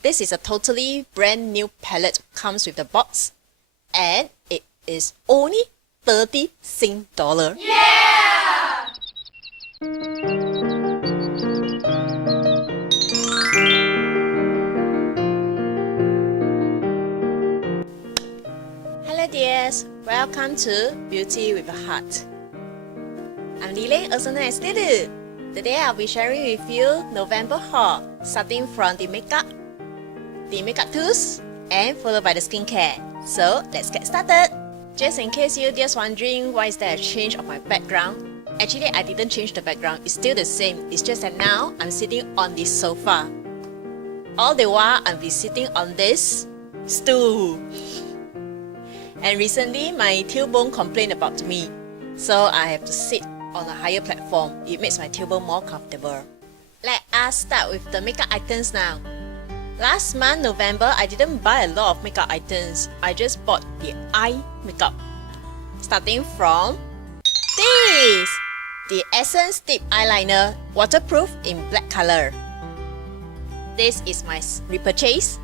This is a totally brand new palette, comes with the box, and it is only 30 Sing dollar. Yeah! Hello dears, welcome to Beauty with a Heart. I'm Lily, also known as Lily. Today I'll be sharing with you November haul, starting from the makeup tools, and followed by the skincare. So let's get started. Just in case you just wondering why is there a change of my background, actually I didn't change the background, it's still the same. It's just that now I'm sitting on this sofa. All the while I'll be sitting on this stool. And recently my tailbone complained about me, so I have to sit on a higher platform. It makes my tailbone more comfortable. Let us start with the makeup items now. Last month, November, I didn't buy a lot of makeup items. I just bought the eye makeup. Starting from this! The Essence Deep Eyeliner, waterproof in black color. This is my repurchase,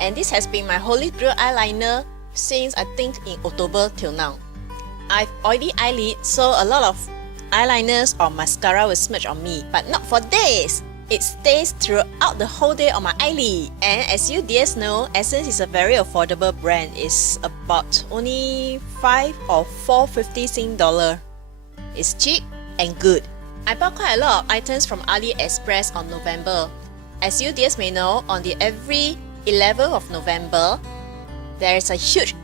and this has been my holy grail eyeliner since I think in October till now. I've oily eyelid, so a lot of eyeliners or mascara will smudge on me, but not for this! It stays throughout the whole day on my eyelid. And as you dears know, Essence is a very affordable brand. It's about only 5 or 4.50 Sing dollar. It's cheap and good. I bought quite a lot of items from AliExpress on November. As you dears may know, on the every 11th of November, there is a huge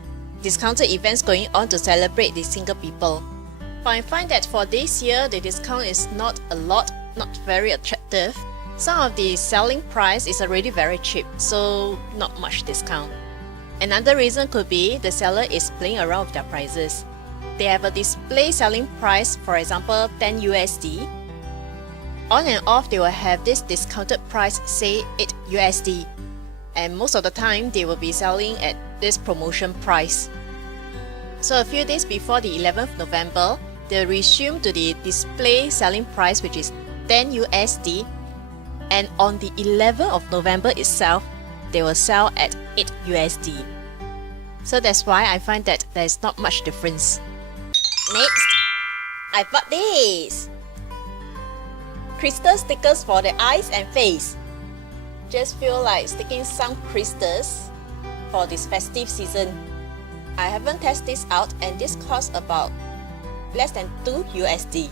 discounted events going on to celebrate the single people. But I find that for this year, the discount is not a lot, not very attractive. Some of the selling price is already very cheap, so not much discount. Another reason could be the seller is playing around with their prices. They have a display selling price, for example 10 USD. On and off they will have this discounted price, say 8 USD. And most of the time they will be selling at this promotion price. So a few days before the 11th November, they resume to the display selling price, which is 10 USD, and on the 11th of November itself, they will sell at 8 USD. So that's why I find that there is not much difference. Next, I bought this! Crystal stickers for the eyes and face. Just feel like sticking some crystals for this festive season. I haven't tested this out, and this costs about less than 2 USD.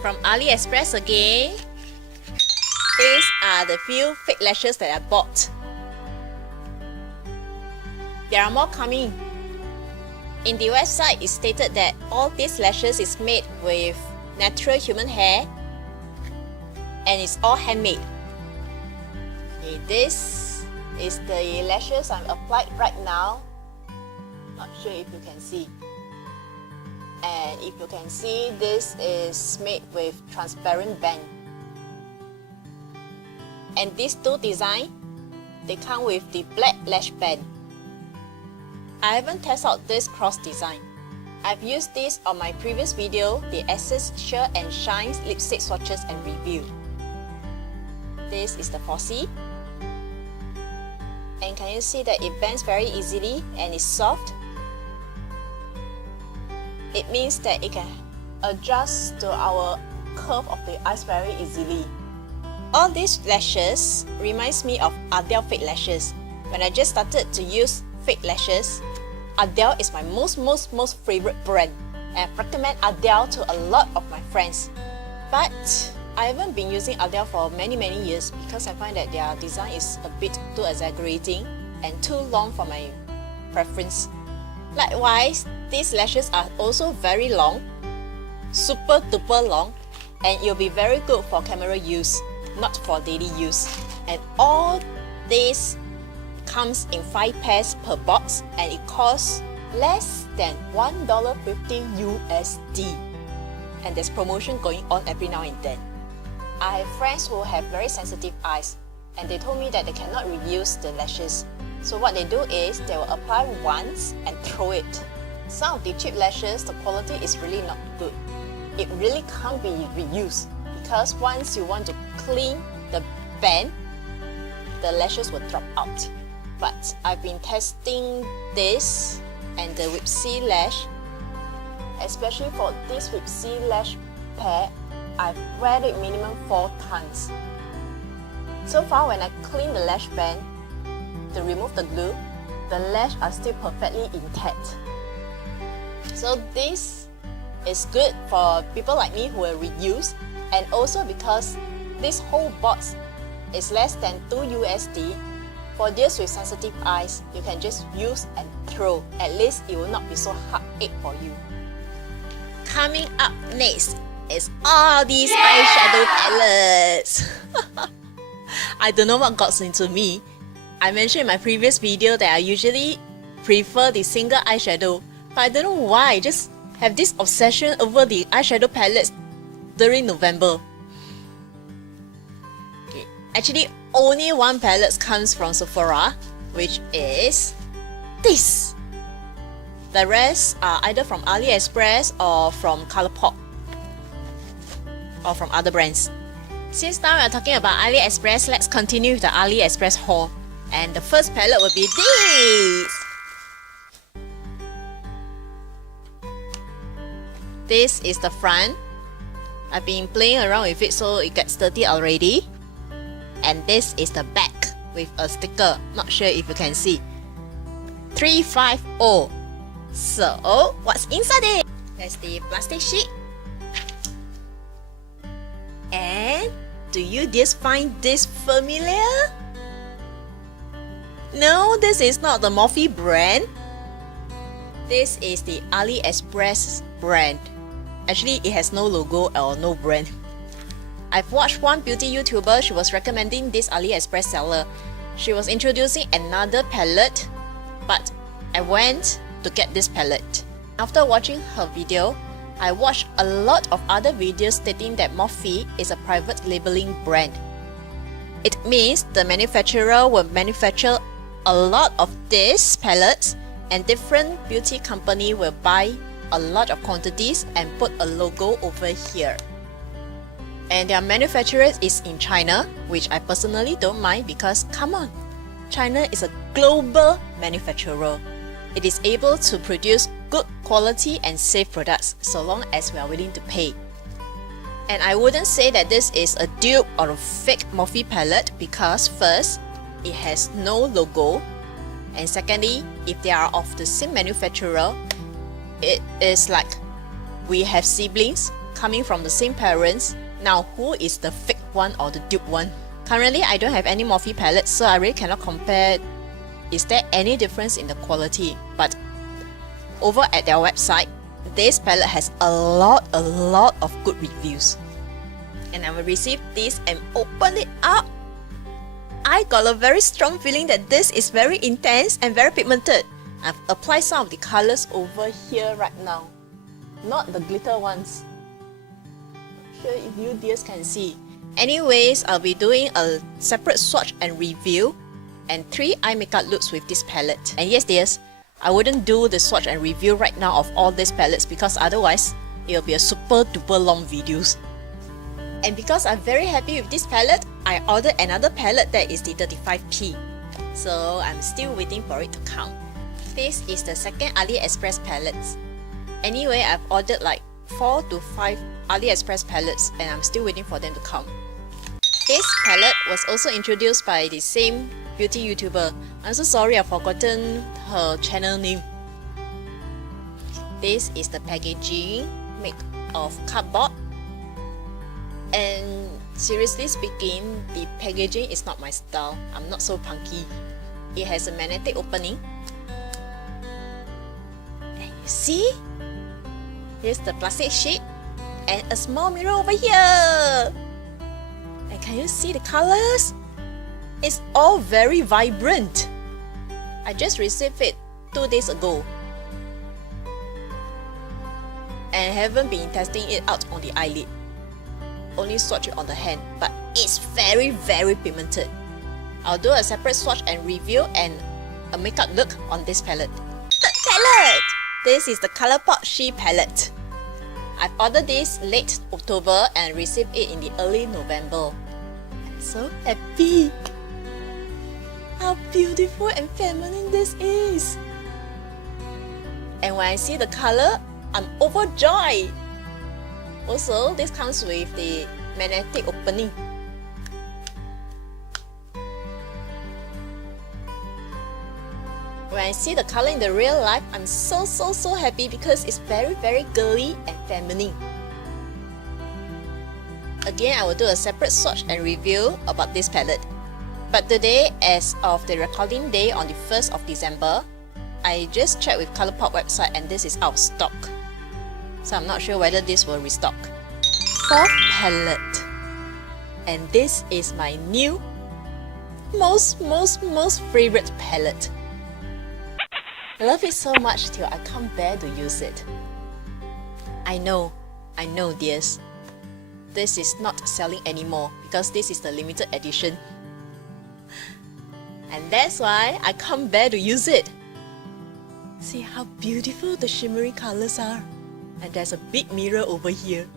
From AliExpress again. These are the few fake lashes that I bought. There are more coming. In the website, it stated that all these lashes is made with natural human hair and it's all handmade. Okay, this is the lashes I'm applied right now. Not sure if you can see. And if you can see, this is made with transparent band. And these two designs, they come with the black lash band. I haven't tested out this cross design. I've used this on my previous video, the Essence Sheer and Shine lipstick swatches and review. This is the 4C. And can you see that it bends very easily and is soft? It means that it can adjust to our curve of the eyes very easily. All these lashes reminds me of Ardell fake lashes. When I just started to use fake lashes, Ardell is my most favorite brand, and I recommend Ardell to a lot of my friends. But I haven't been using Ardell for many years because I find that their design is a bit too exaggerating and too long for my preference. Likewise, these lashes are also very long, super duper long, and it'll be very good for camera use, not for daily use. And all this comes in 5 pairs per box, and it costs less than $1.50 USD. And there's promotion going on every now and then. I have friends who have very sensitive eyes, and they told me that they cannot reuse the lashes. So what they do is they will apply once and throw it. Some of the cheap lashes, the quality is really not good. It really can't be reused because once you want to clean the band, the lashes will drop out. But I've been testing this and the Whip C lash, especially for this Whip C lash pair. I've wear it minimum 4 times. So far, when I clean the lash band to remove the glue, the lash are still perfectly intact. So this is good for people like me who will reuse, and also because this whole box is less than 2 USD. For those with sensitive eyes, you can just use and throw. At least it will not be so heartache for you. Coming up next is all these eyeshadow palettes. I don't know what got into me. I mentioned in my previous video that I usually prefer the single eyeshadow, but I don't know why. I just have this obsession over the eyeshadow palettes during November. Okay. Actually, only one palette comes from Sephora, which is this. The rest are either from AliExpress or from Colourpop or from other brands. Since now we are talking about AliExpress, let's continue with the AliExpress haul. And the first palette will be this. This is the front. I've been playing around with it so it gets dirty already. And this is the back with a sticker. Not sure if you can see. 350. So, what's inside it? There's the plastic sheet. And do you just find this familiar? No, this is not the Morphe brand. This is the AliExpress brand. Actually, it has no logo or no brand. I've watched one beauty YouTuber, she was recommending this AliExpress seller. She was introducing another palette, but I went to get this palette. After watching her video, I watched a lot of other videos stating that Morphe is a private labeling brand. It means the manufacturer will manufacture a lot of these palettes and different beauty company will buy a lot of quantities and put a logo over here. And their manufacturer is in China, which I personally don't mind because come on, China is a global manufacturer. It is able to produce good quality and safe products so long as we are willing to pay. And I wouldn't say that this is a dupe or a fake Morphe palette because first, it has no logo, and secondly, if they are of the same manufacturer, it is like we have siblings coming from the same parents. Now, who is the fake one or the dupe one? Currently, I don't have any Morphe palettes, so I really cannot compare. Is there any difference in the quality? But over at their website, this palette has a lot of good reviews. And I will receive this and open it up. I got a very strong feeling that this is very intense and very pigmented. I've applied some of the colors over here right now. Not the glitter ones. Not sure if you dears can see. Anyways, I'll be doing a separate swatch and review and 3 eye makeup looks with this palette. And yes dears, I wouldn't do the swatch and review right now of all these palettes because otherwise it'll be a super duper long videos. And because I'm very happy with this palette, I ordered another palette that is the 35p. So I'm still waiting for it to come. This is the second AliExpress palettes. Anyway, I've ordered like 4 to 5 AliExpress palettes and I'm still waiting for them to come. This palette was also introduced by the same beauty YouTuber. I'm so sorry I've forgotten her channel name. This is the packaging made of cardboard. And seriously speaking, the packaging is not my style. I'm not so punky. It has a magnetic opening. And you see? Here's the plastic sheet and a small mirror over here. And can you see the colors? It's all very vibrant. I just received it 2 days ago. And I haven't been testing it out on the eyelid. Only swatch it on the hand, but it's very pigmented. I'll do a separate swatch and review and a makeup look on this palette. Third palette! This is the Colourpop She palette. I've ordered this late October and received it in the early November. I'm so happy! how beautiful and feminine this is. And when I see the color, I'm overjoyed. Also, this comes with the magnetic opening. When I see the color in the real life, I'm so happy because it's very girly and feminine. Again, I will do a separate swatch and review about this palette. But today, as of the recording day on the 1st of December, I just checked with Colourpop website and this is out of stock. So I'm not sure whether this will restock. Fourth palette. And this is my new, most favorite palette. I love it so much till I can't bear to use it. I know dears. This is not selling anymore because this is the limited edition. And that's why I can't bear to use it. See how beautiful the shimmery colors are. And there's a big mirror over here.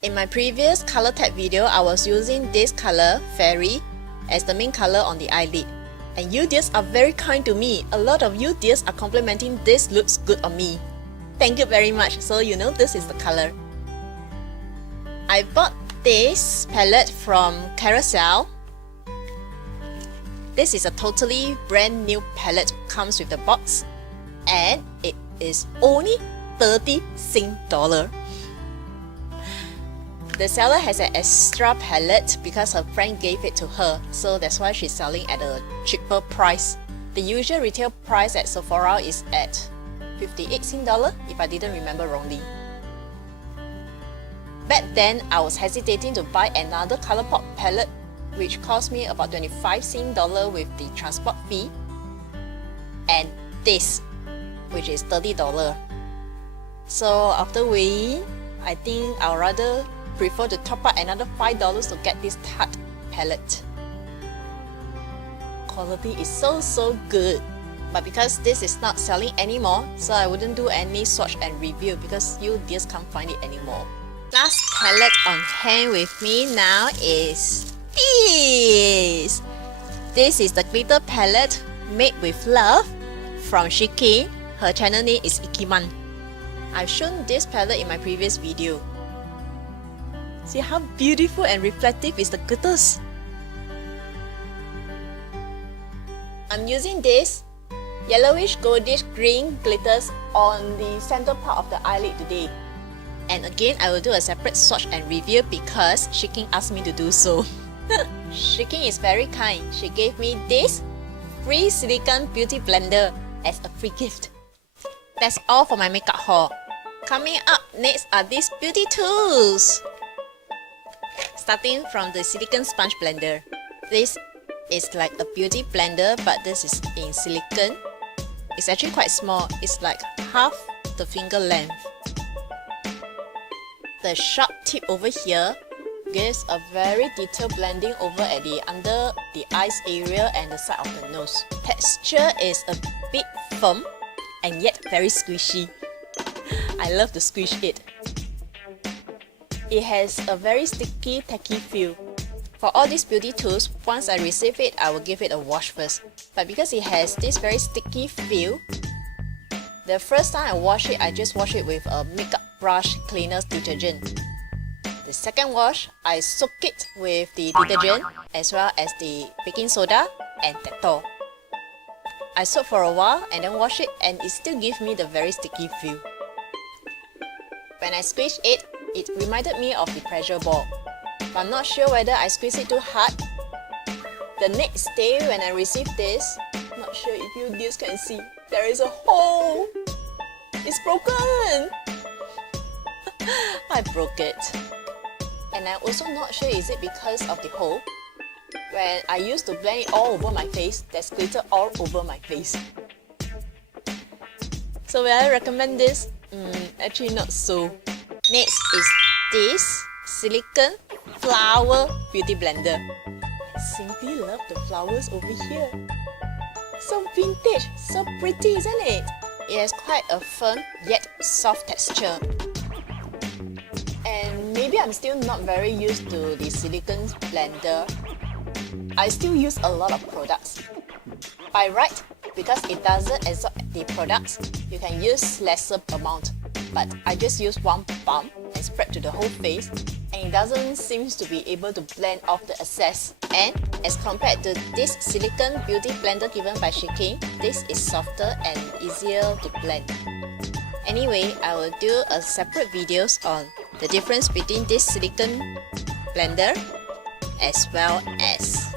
In my previous color tag video, I was using this color, Fairy, as the main color on the eyelid. And you dears are very kind to me. A lot of you dears are complimenting this looks good on me. Thank you very much. So you know this is the color. I bought this palette from Carousel. This is a totally brand new palette, comes with the box. And it is only 30 Sing dollar. The seller has an extra palette because her friend gave it to her, so that's why she's selling at a cheaper price. The usual retail price at Sephora is at 58 Sing dollar, if I didn't remember wrongly. Back then, I was hesitating to buy another Colourpop palette, which cost me about 25 Sing dollar with the transport fee, and this, which is 30 dollar. So after weighing, I think I'll rather prefer to top up another $5 to get this Tarte palette. Quality is so good, but because this is not selling anymore, so I wouldn't do any swatch and review because you dears can't find it anymore. Last palette on hand with me now is this. This is the glitter palette made with love from Shiki. Her channel name is Ikiman. I've shown this palette in my previous video. See how beautiful and reflective is the glitters. I'm using this yellowish goldish green glitters on the center part of the eyelid today. And again, I will do a separate swatch and review because Shiking asked me to do so. Shiking is very kind. She gave me this free silicone beauty blender as a free gift. That's all for my makeup haul. Coming up next are these beauty tools. Starting from the silicone sponge blender. This is like a beauty blender, but this is in silicone. It's actually quite small. It's like half the finger length. The sharp tip over here gives a very detailed blending over at the under the eyes area and the side of the nose. Texture is a bit firm and yet very squishy. I love to squish it. It has a very sticky, tacky feel. For all these beauty tools, once I receive it, I will give it a wash first. But because it has this very sticky feel, the first time I wash it, I just wash it with a makeup brush cleaner's detergent. The second wash, I soak it with the detergent as well as the baking soda and Dettol. I soak for a while and then wash it, and it still gives me the very sticky feel. When I squished it, it reminded me of the pressure ball. But I'm not sure whether I squeezed it too hard. The next day when I received this, I'm not sure if you dears can see, there is a hole. It's broken. I broke it. And I'm also not sure is it because of the hole. When I used to blend it all over my face, there's glitter all over my face. So will I recommend this? Actually not so. Next is this silicone flower beauty blender. I simply love the flowers over here. So vintage, so pretty, isn't it? It has quite a firm yet soft texture. And maybe I'm still not very used to the silicone blender. I still use a lot of products. By right, because it doesn't absorb the products, you can use lesser amount. But I just use one pump and spread to the whole face, and it doesn't seem to be able to blend off the excess. And as compared to this silicone beauty blender given by Shekin, this is softer and easier to blend. Anyway, I will do a separate videos on the difference between this silicone blender as well as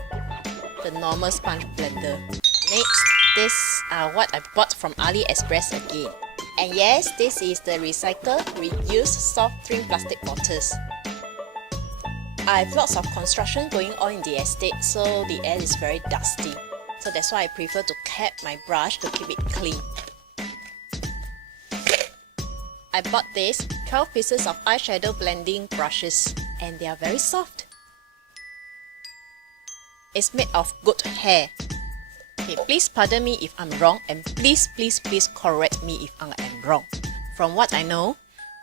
the normal sponge blender. Next, these are what I bought from AliExpress again. And yes, this is the recycle, reuse soft drink plastic bottles. I have lots of construction going on in the estate, so the air is very dusty. So that's why I prefer to cap my brush to keep it clean. I bought these 12 pieces of eyeshadow blending brushes, and they are very soft. It's made of goat hair. Okay, please pardon me if I'm wrong, and please correct me if I am wrong. From what I know,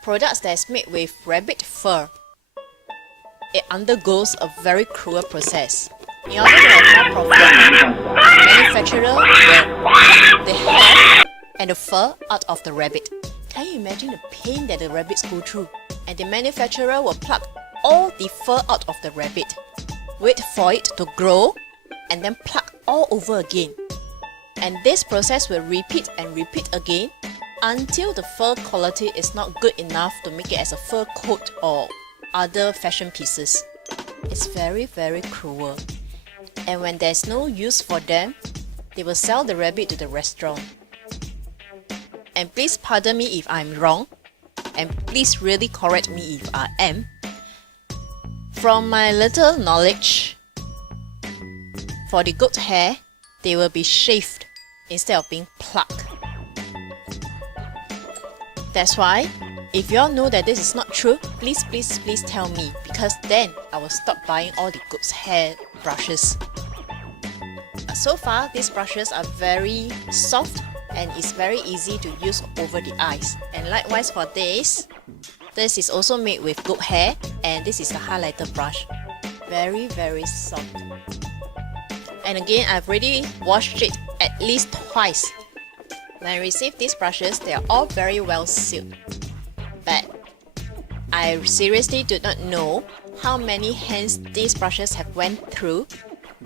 products that is made with rabbit fur, it undergoes a very cruel process. In order to have more profit, the manufacturer will cut the hair and the fur out of the rabbit. Can you imagine the pain that the rabbits go through? And the manufacturer will pluck all the fur out of the rabbit, wait for it to grow, and then pluck all over again. And this process will repeat and repeat again until the fur quality is not good enough to make it as a fur coat or other fashion pieces. It's very cruel. And when there's no use for them, they will sell the rabbit to the restaurant. And please pardon me if I'm wrong, and please really correct me if I am. From my little knowledge, for the goat hair, they will be shaved instead of being plucked. That's why, if you all know that this is not true, please tell me, because then I will stop buying all the goat's hair brushes. So far, these brushes are very soft and it's very easy to use over the eyes. And likewise for this is also made with goat hair, and this is the highlighter brush. Very soft. And again, I've already washed it at least twice. When I received these brushes, they are all very well sealed. But I seriously do not know how many hands these brushes have went through.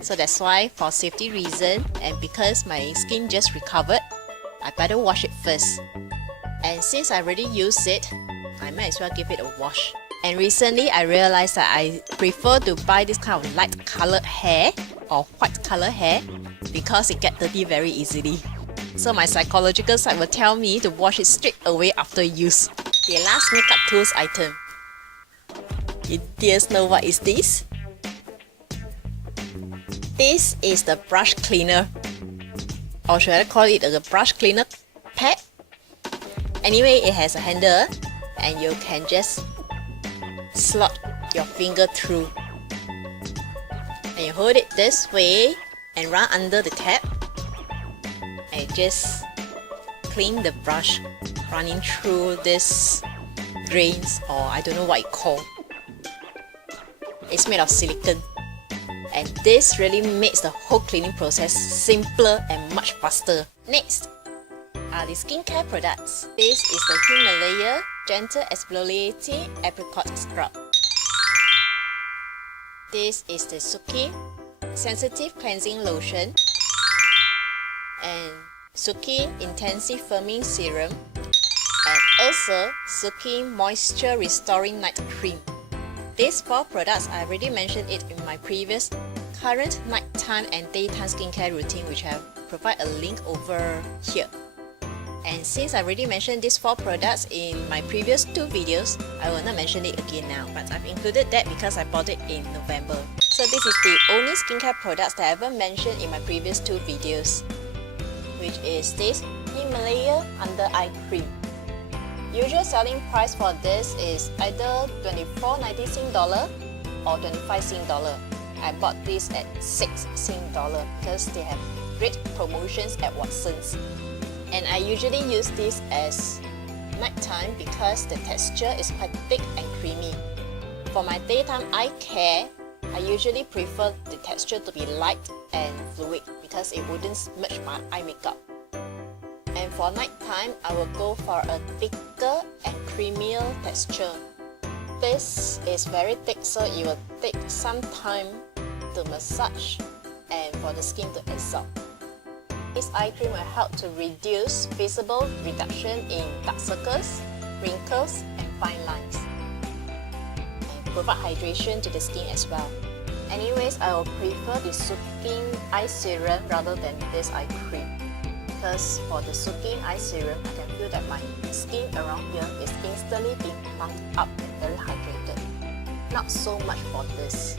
So that's why, for safety reason and because my skin just recovered, I better wash it first. And since I already used it, I might as well give it a wash. And recently I realized that I prefer to buy this kind of light colored hair or white color hair because it gets dirty very easily. So my psychological side will tell me to wash it straight away after use. The last makeup tools item. You dears know what is this? This is the brush cleaner. Or should I call it a brush cleaner pad? Anyway, it has a handle and you can just slot your finger through. And you hold it this way and run under the tab. And just clean the brush, running through this grains, or I don't know what you call. It's made of silicone. And this really makes the whole cleaning process simpler and much faster. Next are the skincare products. This is the Himalaya Gentle Exfoliating Apricot Scrub. This is the Suki Sensitive Cleansing Lotion and Suki Intensive Firming Serum, and also Suki Moisture Restoring Night Cream. These 4 products, I already mentioned it in my previous current nighttime and daytime skincare routine, which I provide a link over here. And since I already mentioned these 4 products in my previous 2 videos, I will not mention it again now, but I've included that because I bought it in November. So this is the only skincare products that I haven't mentioned in my previous 2 videos, which is this Himalaya Under Eye Cream. Usual selling price for this is either $24.90 Sing dollar or 25 Sing dollar. I bought this at 6 Sing dollar because they have great promotions at Watsons. And I usually use this as nighttime because the texture is quite thick and creamy. For my daytime eye care, I usually prefer the texture to be light and fluid because it wouldn't smudge my eye makeup. And for night time, I will go for a thicker and creamier texture. This is very thick, so it will take some time to massage and for the skin to absorb. This eye cream will help to reduce visible reduction in dark circles, wrinkles, and fine lines, and provide hydration to the skin as well. Anyways, I will prefer the soaking eye serum rather than this eye cream, because for the soaking eye serum, I can feel that my skin around here is instantly being plumped up and very hydrated. Not so much for this,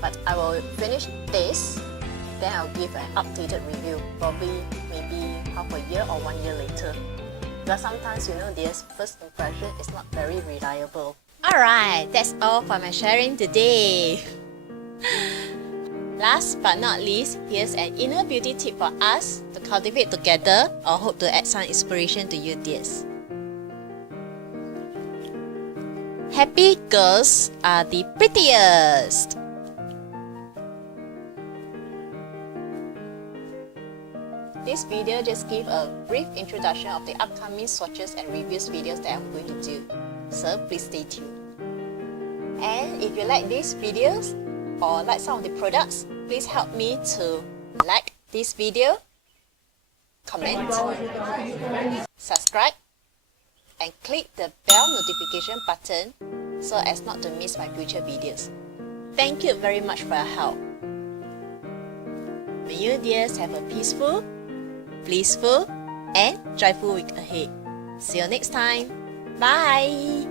but I will finish this, then I'll give an updated review, probably maybe half a year or 1 year later. But sometimes, you know, this first impression is not very reliable. Alright, that's all for my sharing today. Last but not least, here's an inner beauty tip for us to cultivate together or hope to add some inspiration to you dears. Happy girls are the prettiest. This video just gives a brief introduction of the upcoming swatches and reviews videos that I'm going to do, so please stay tuned. And if you like these videos or like some of the products, please help me to like this video, comment, subscribe, and click the bell notification button so as not to miss my future videos. Thank you very much for your help. May you dears have a peaceful, blissful, and joyful week ahead. See you next time. Bye!